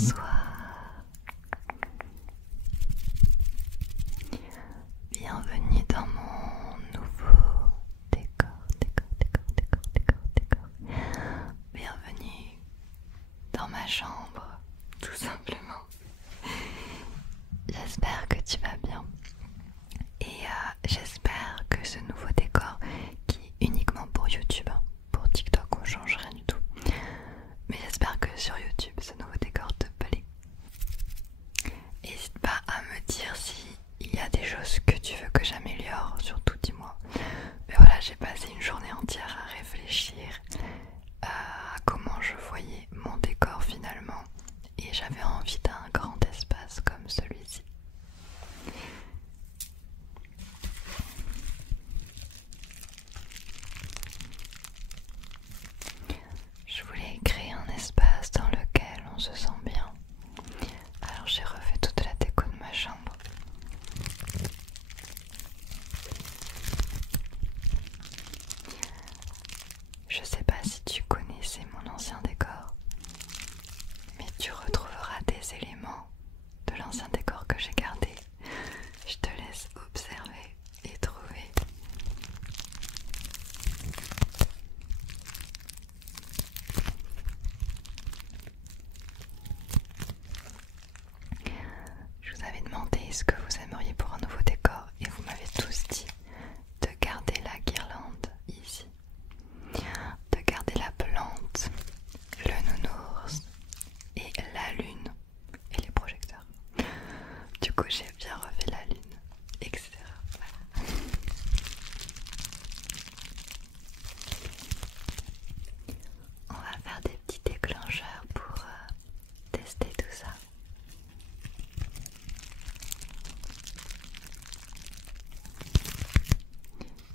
Bonsoir. Bienvenue dans mon nouveau décor. Bienvenue dans ma chambre, tout simplement. J'espère que tu vas bien. Et j'espère que ce nouveau décor, qui est uniquement pour YouTube, pour TikTok on change rien du tout, mais j'espère que sur YouTube ce nouveau décor te plaît. N'hésite pas à me dire s'il y a des choses que tu veux que j'améliore, surtout dis-moi. Mais voilà, j'ai passé une journée entière à réfléchir à comment je voyais mon décor finalement, et j'avais envie d'un grand espace comme celui-ci. Je voulais créer un espace dans lequel on se sent bien. Alors j'ai refait toute la déco de ma chambre. Je sais pas si tu connaissais mon ancien décor, mais tu retrouveras des éléments de l'ancien décor que j'ai gardé. Je te laisse observer et trouver. Je vous avais demandé ce que vous aimeriez pour un nouveau décor et vous m'avez tous dit de garder la guirlande ici, de garder la plante, le nounours et la lune et les projecteurs. Du coup j'ai bien refait la lune, etc. Voilà. On va faire des petits déclencheurs pour tester tout ça.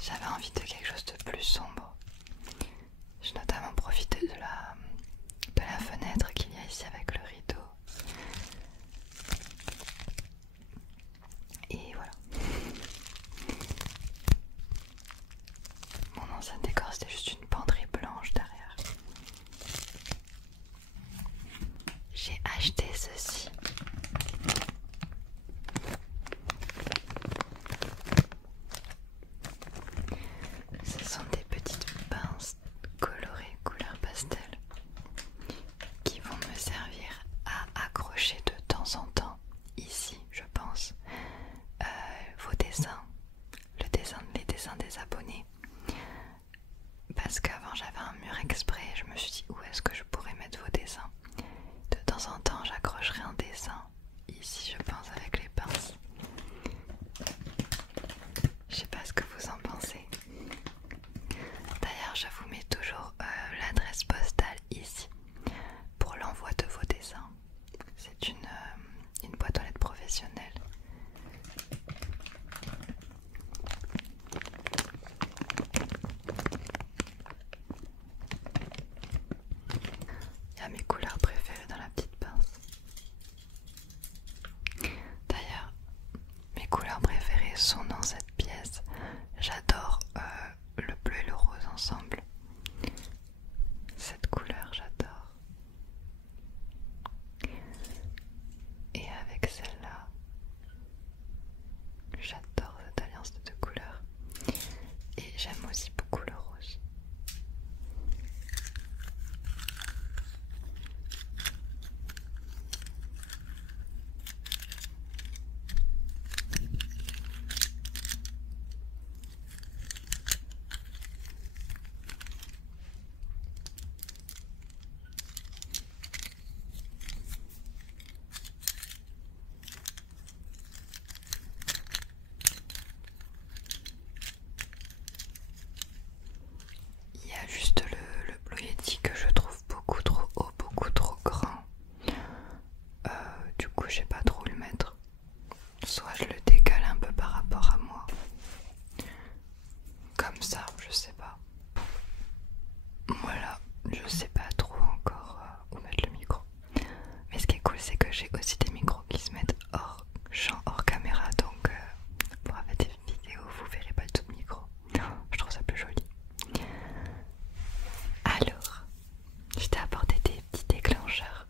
J'avais envie de quelque chose de plus sombre. J'ai notamment profité de la fenêtre qu'il y a ici avec le rideau. Et voilà. Mon ancien décor c'était juste une penderie blanche derrière. J'ai acheté ceci. Ce sont des petites pinces colorées couleur pastel qui vont me servir à accrocher de temps en temps ici, je pense, vos dessins, les dessins des abonnés. Parce qu'avant j'avais un mur exprès, je me suis dit où est-ce que je pourrais mettre vos dessins. De temps en temps j'accrocherai un dessin ici, je pense, avec les pinces. Je sais pas ce que vous en pensez. D'ailleurs je vous mets toujours l'adresse postale ici pour l'envoi de vos dessins. C'est une boîte aux lettres professionnelle. Il y a mes couleurs préférées dans la petite pince. D'ailleurs, mes couleurs préférées sont dans cette pièce. J'adore le bleu et le rose ensemble. Cette couleur, j'adore. Et avec celle-là, j'adore cette alliance de deux couleurs. Et j'aime aussi beaucoup le rose. Il y a juste le Blue Yeti que je trouve beaucoup trop haut, beaucoup trop grand. Du coup je sais pas trop où le mettre. Soit je le décale un peu par rapport à moi. Comme ça, je sais pas. Voilà, je sais pas trop encore où mettre le micro. Mais ce qui est cool c'est que j'ai aussi des micros qui se mettent hors champ, hors caméra. Donc pour faire des vidéos vous verrez pas tout le micro. Je trouve ça plus joli. Alors, je t'ai apporté des petits déclencheurs.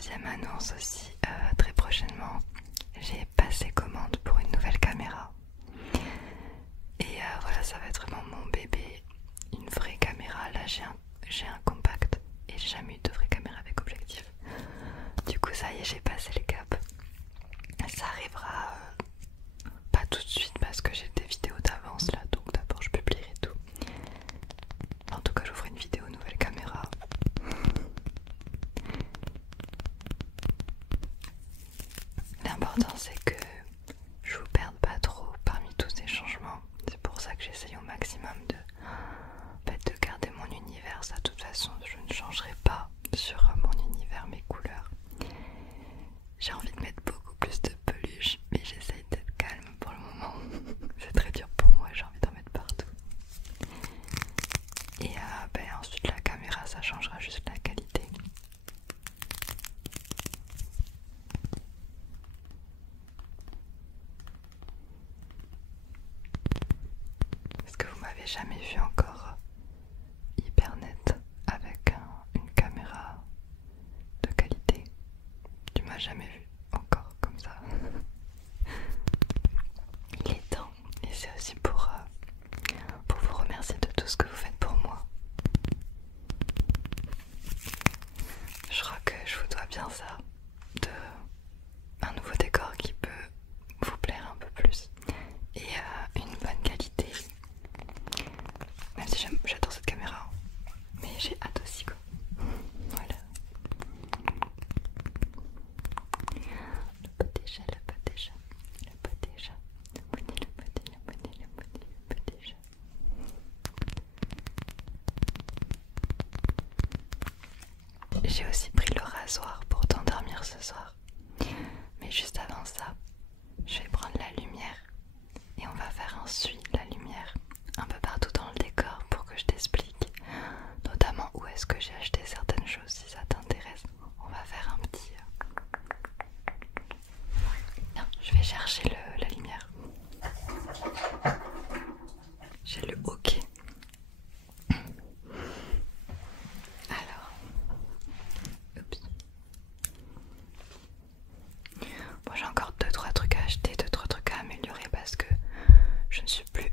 deuxième annonce aussi, très prochainement, j'ai passé commande pour une nouvelle caméra. Et voilà, ça va être vraiment mon bébé, une vraie caméra. Là j'ai un compact et j'ai jamais eu de vraie caméra avec objectif. Du coup ça y est, j'ai passé le cap. Ça arrivera pas tout de suite parce que j'ai des vidéos d'avance là, donc d'abord je publierai tout. En tout cas j'ouvre une vidéo nouvelle caméra. L'important c'est que je vous perde pas trop parmi tous ces changements. C'est pour ça que j'essaye au maximum de garder mon univers. Ça, de toute façon je ne changerai pas sur mon univers, mes couleurs. J'ai envie de mettre beaucoup plus de peluche, mais j'essaye d'être calme pour le moment. C'est très dur pour moi, j'ai envie d'en mettre partout. Et ensuite la caméra, ça changera juste la qualité. Est-ce que vous m'avez jamais vu encore hyper net avec une caméra de qualité? Tu m'as jamais vu encore comme ça. Il est temps, et c'est aussi pour vous remercier de tout ce que vous faites pour moi. Je crois que je vous dois bien ça, un nouveau décor qui peut vous plaire un peu plus et une bonne qualité. Même si j'adore cette caméra, mais j'ai hâte aussi quoi. Voilà. Le petit chat, le petit chat, le petit chat, le petit, le petit, le petit, le petit, le petit chat. J'ai aussi pris le rasoir pour t'endormir ce soir. Mais juste avant ça, je vais prendre la lumière et on va faire ensuite la lumière un peu partout dans le décor pour que je t'explique notamment où est-ce que j'ai acheté certaines choses si ça t'intéresse. On va faire un petit... Non, je vais chercher la lumière. J'ai le hockey. Alors, oups. Bon, j'ai encore 2-3 trucs à acheter, 2-3 trucs à améliorer parce que je ne suis plus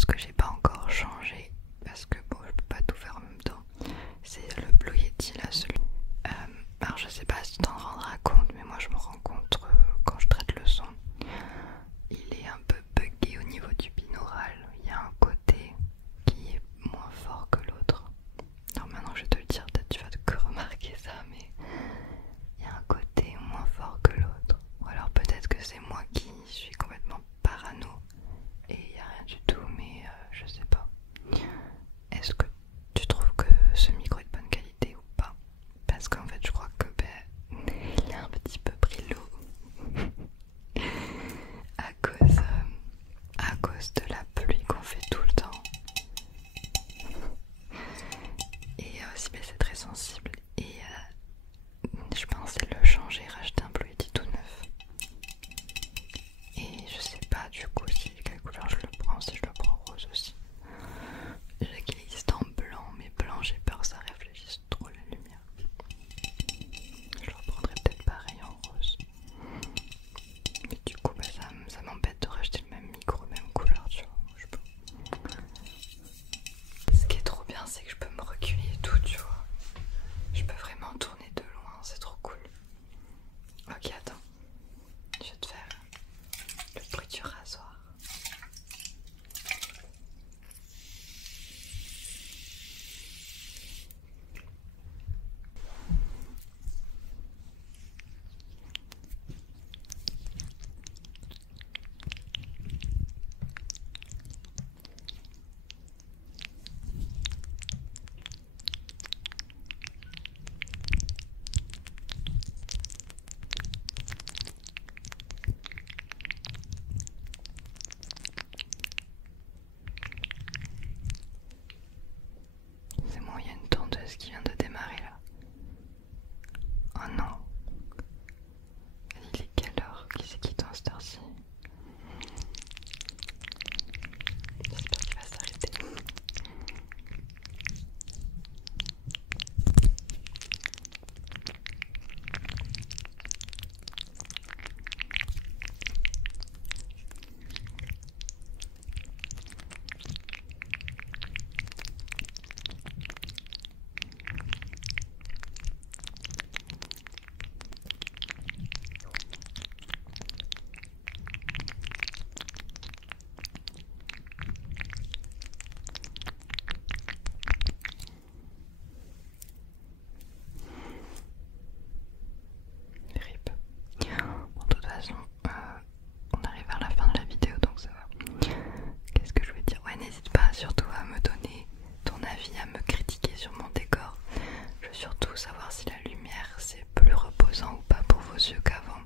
ce que j'ai pas encore changé, parce que bon, je peux pas tout faire en même temps, c'est le Blue Yeti là, celui. Alors je sais pas si tu t'en rendras compte, mais moi je me rends compte quand je traite le son, il est un peu buggé au niveau du binaural. Il y a un côté qui est moins fort que l'autre. Alors maintenant je vais te le dire, peut-être tu vas que remarquer ça, mais il y a un côté moins fort que l'autre. Ou alors peut-être que c'est moi qui suis complètement parano et il n'y a rien du tout, mais je sais pas. Est-ce que tu trouves que ce micro est de bonne qualité ou pas? Parce qu'en fait je crois que il a un petit peu pris l'eau à cause de la pluie qu'on fait tout le temps. Et aussi c'est très sensible et je pensais le changer, racheter un Blue Yeti tout neuf. Et je sais pas du coup si quelle couleur je le prends, si je le prends rose aussi. Je sais qu'il existe en blanc, mais blanc j'ai peur que ça réfléchisse trop la lumière. Je le reprendrai peut-être pareil en rose. Mais du coup ça m'embête de racheter le même micro, même couleur, tu vois. Je peux... Ce qui est trop bien, c'est que je peux me reculer et tout, tu vois. Je peux vraiment tourner de loin, c'est trop cool. Ok, attends. Je vais te faire le bruit du rasoir. C'est bon, il y a une tondeuse qui vient de démarrer là. Oh non. Il est quelle heure? Qui c'est qui tend à cette heure-ci? J'espère qu'il va s'arrêter. RIP. Bon, de toute façon, on arrive vers la fin de la vidéo donc ça va. Qu'est-ce que je voulais dire? Ouais, n'hésite pas surtout à me donner ton avis, à me critiquer sur mon décor. Je veux surtout savoir si la lumière c'est plus reposant ou pas pour vos yeux qu'avant.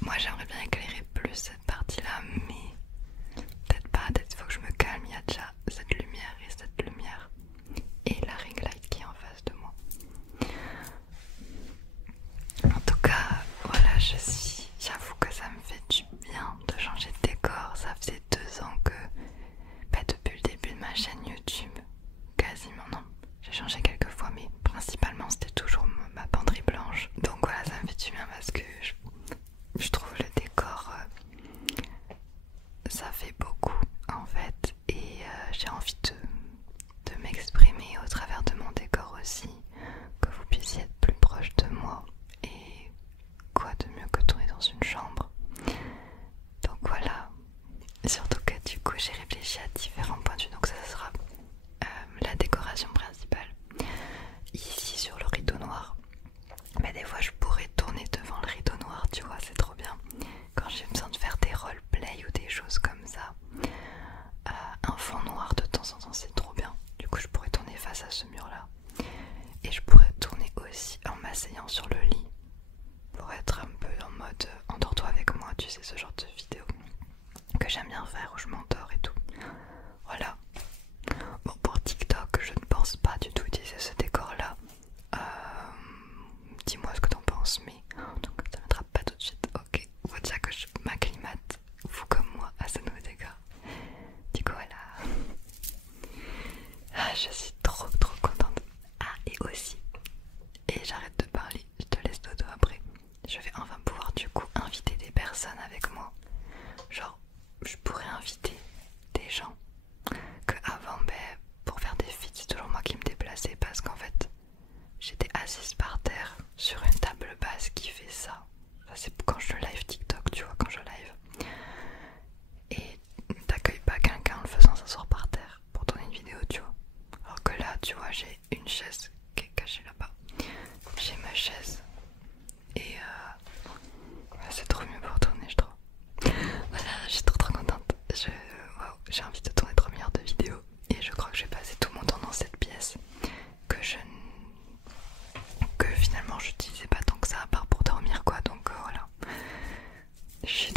Moi j'aimerais bien éclairer plus cette partie là, mais peut-être pas, peut-être faut que je me calme. Il y a déjà cette lumière et cette lumière et la ring light qui est en face de moi. En tout cas, voilà, j'avoue que ça me fait du bien de changer de décor. Ça faisait 2 ans que, depuis le début de ma chaîne YouTube, quasiment non, j'ai changé quelques fois, mais principalement c'était toujours ma penderie blanche. Donc voilà, ça me fait du bien parce que je trouve le décor, ça fait beaucoup en fait, et j'ai envie de m'exprimer au travers de mon décor aussi, que vous puissiez être plus proche de moi. Et quoi de mieux que tourner dans une chambre? Donc voilà, surtout que du coup j'ai réfléchi à différents points de vue, donc ça sera la décoration principale ici sur le rideau noir. Mais des fois je pourrais tourner devant le rideau noir, tu vois, c'est trop bien quand j'ai besoin de faire des roleplay ou des choses comme ça. Un fond noir de temps en temps c'est trop bien, du coup je pourrais tourner face à ce mur là, et je pourrais tourner aussi en m'asseyant sur le lit pour être un peu en mode endors-toi avec moi, tu sais, ce genre de vidéo que j'aime bien faire où je m'endors et tout. Voilà. Bon, pour TikTok je ne pense pas du tout utiliser ce décor là. Dis-moi ce que t'en penses, mais donc ça m'attrape pas tout de suite. Ok, faut déjà que je m'acclimate, vous comme moi, à ce nouveau décor. Du coup voilà. Je suis trop contente. Ah, et aussi, et j'arrête de parler, je te laisse dodo après, je vais enfin pouvoir du coup inviter des personnes avec moi. Genre je pourrais inviter Je suis